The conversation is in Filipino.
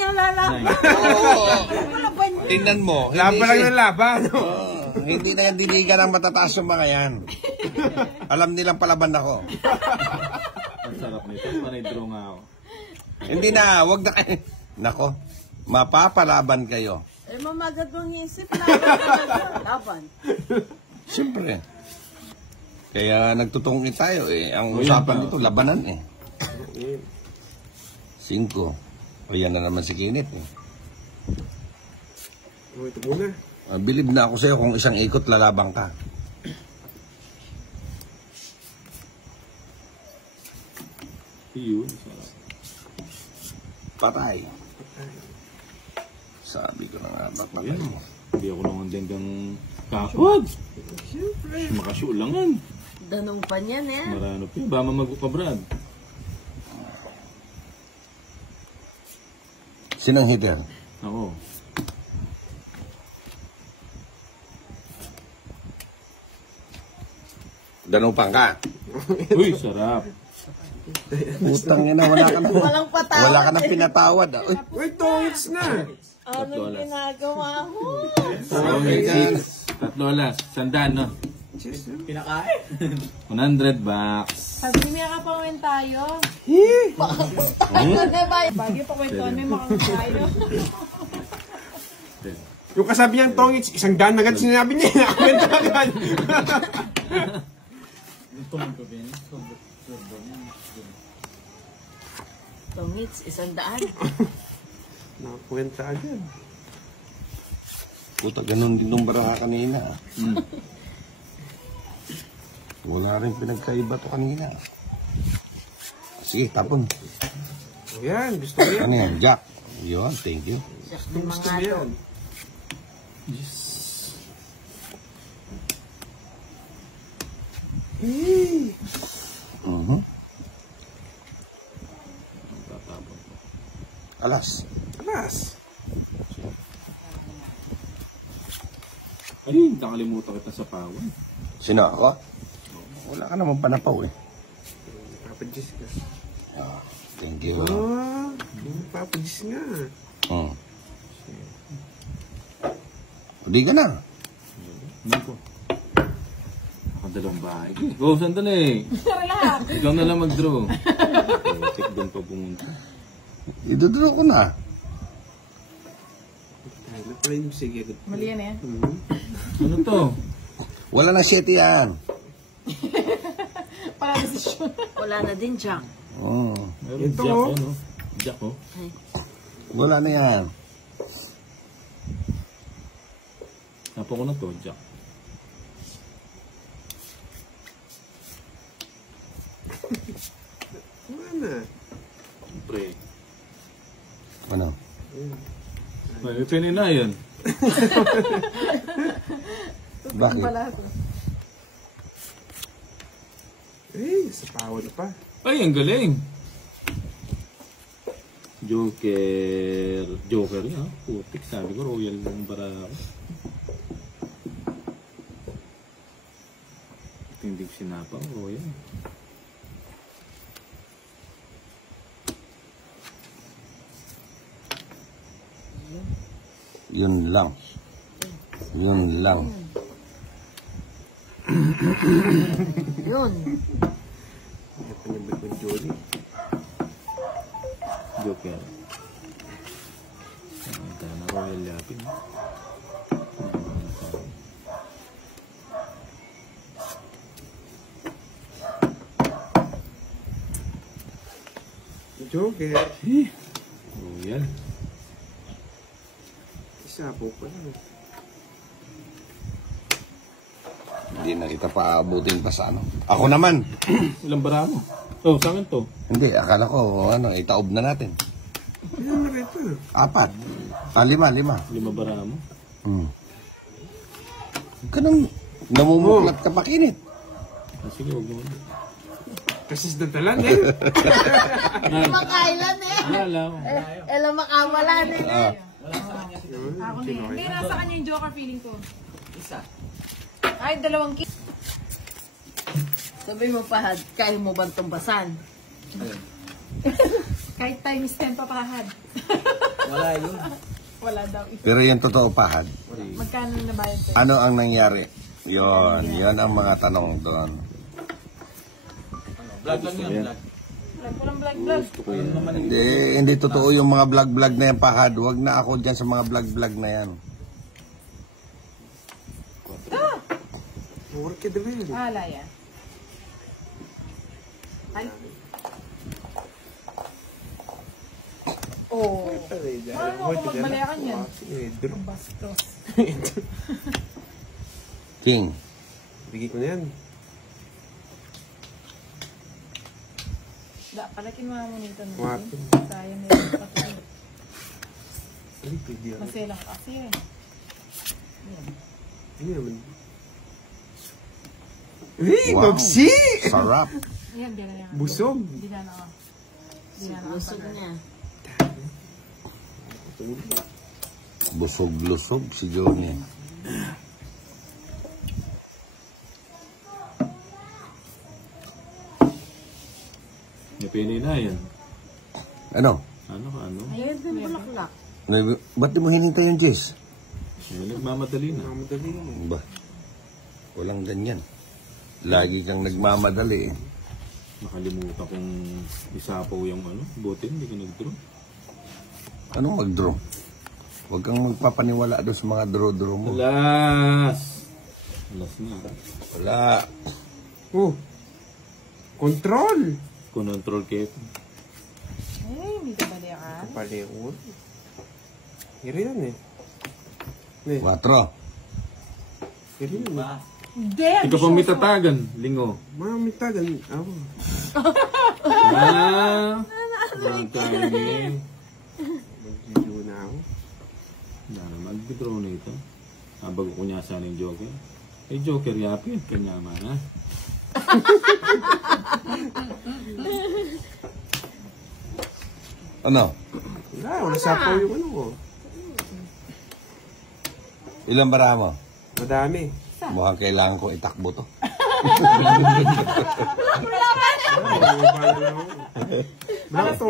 niya lalaban. Tingnan mo. Laban lang ng laban. Hindi na diligan ang matataas yung mga yan. Alam nilang palaban ako. Ang sarap nito. Panay draw nga ako. Hindi na, wag na kayo. Nako, mapapalaban kayo. Eh, mamagat mong isip. Laban. Siyempre. Kaya nagtutungin tayo eh. Ang usapan dito, labanan eh. 5. O yan na naman si Kinit eh. Ito muna. Bilib na ako sa'yo kung isang ikot lalabang ka. Yun, sarap. Patay. Sabi ko na nga, patay mo. Hindi ako naman din kang kakawad. Makasulangan. Danong pa niyan eh. Marano pa. Ba mamagkabrad. Sinang hitter? Ako. Danupang ka. Uy, sarap. Utang yan na, wala ka na. Walang patawad. Wala ka na pinatawad. Wait, 2 hits na. Anong ginagawa mo? 3 alas. Sandaan, no? Pinakain. 100 bucks. Sabi niya kapawin tayo. Bagay pa kwentuhan may makawin tayo. Yung kasabi niyang tongits, 100 na agad sinabi niya. Nakwenta agad. Tongits, 100. Nakwenta agad. Puta, ganun din nung baraka kanina. Wala rin pinagkaiba to kanina. Sige, tapon. Ayan, gusto ko yan. Ano yan? Jack. Yun, thank you. Gusto ko yan. Hey! Alas. Alas. Ay, nakalimutan kita sa pawan. Sino ako? Wala ka naman panapaw eh. Papadis ka. Thank you. Papadis nga. Hindi ka na. Nako. Nakadalawang bahay. Go, sandali. Relax. Ikaw na lang mag-draw. Check doon pa pumunta. Iduduro ko na. Sige. Mali yan eh. Ano to? Wala na 7 yan. Para desisyon. Wala na din, Jack. Meron Ito, Jack, oh. ano? Jack, oh. Wala na yan. Napo ko na to, Jack. Wala na. Siyempre. Ano? May pinin na yun. Bakit? Eh, sa pawa na pa. Ay, ang galing. Joker. Joker niya. Putik, sabi ko, royal ng barako. Hindi ko sinapa, royal. Yun lang. Yun lang. Yun. Ito panibig ng Jolly. Joker. Ito na royal yapin. Joker. Royal. Isa po pa lang. Hindi na kita paabutin pa sa ano. Ako naman. Ilang bara mo? Oh, sa akin to. Hindi, akala ko, itaob na natin. Ayan na rito. 4. 5. 5 bara mo? Ganun, namumuklat ka pa Kinit. Sige, huwag mo. Kasi sa talan eh. Makailan eh. Wala ko. Elang makawalan eh. Ako na yun. Hindi, nasa kanya yung Joker feeling ko. Isa. Ay, 2 kick. Sabi mo pa, kaya mo bang tumbasan? Kahit times 10 papahad. Wala daw. Pero yung totoo pahad. Magkano na bayad sa'yo? Ano ang nangyari? Yon ang mga tanong doon. Vlog lang yan. Vlog ko lang vlog. Hindi totoo yung mga vlog-vlog na yan pahad. Huwag na ako dyan sa mga vlog-vlog na yan. Work it the Laya. Oh. Paano ako magbalayakan yan? Ang bastos. King. Bigay ko na yan. Palakin mo naman ito. Wapin. Sayang nila yung patulog. Ay, pwede yan. Maselang kasi eh. Hindi naman. Hey, Wow. Babsi! Sarap. Yan, di na yan. Busog. Di na ako. Di na ako. Busog niya. Busog-lusog si Johnny. Napili na yan. Ano? Ano? Ayun din bulaklak. Ba't di mo hinintay yung Jess? Nagmamadali na. Mamadali naman. Ba? Walang ganyan. Lagi kang nagmamadali eh. Nakalimutan kong isapaw yung bote, hindi ko nag-draw. Anong mag-draw? Huwag kang magpapaniwala doon sa mga draw-draw mo. Alas na. Wala. Oh. Control. Control Kevin. May kabalayakan. Kapaliw. Hiri yan eh. 4. Hiri yan eh. Hindi! Ikaw pang may tatagan, lingo. Mga mitagan. Ako. Magkain. Mag-video na ako. Mag-draw na ito. Bago ko niya sana yung Joker. Joker yapin. Kanya man ha. Ano? Wala sapaw yung ano ko. Ilang bara mo? Madami. Mukhang kailangan kong itakbo to. Wala pa na ako. Wala pa